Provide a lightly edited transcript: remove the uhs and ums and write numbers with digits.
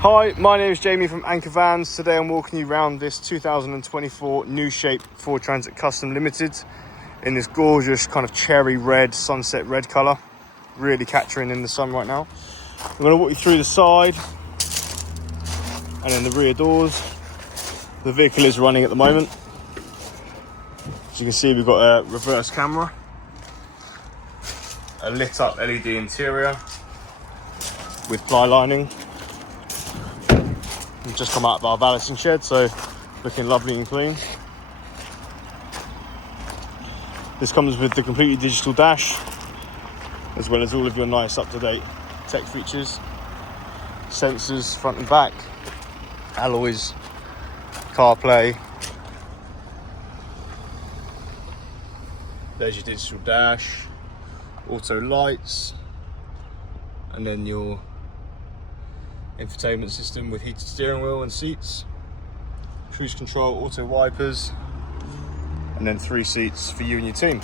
Hi, my name is Jamie from Anchor Vans. Today I'm walking you around this 2024 New Shape Ford Transit Custom Limited in this gorgeous kind of cherry red, sunset red colour. Really capturing in the sun right now. I'm going to walk you through the side and then the rear doors. The vehicle is running at the moment. As you can see, we've got a reverse camera, a lit up LED interior with ply lining. We've just come out of our valeting shed, so looking lovely and clean. This comes with the completely digital dash, as well as all of your nice up-to-date tech features. Sensors front and back, alloys, CarPlay. There's your digital dash, auto lights, and then your infotainment system with heated steering wheel and seats, cruise control, auto wipers, and then 3 seats for you and your team.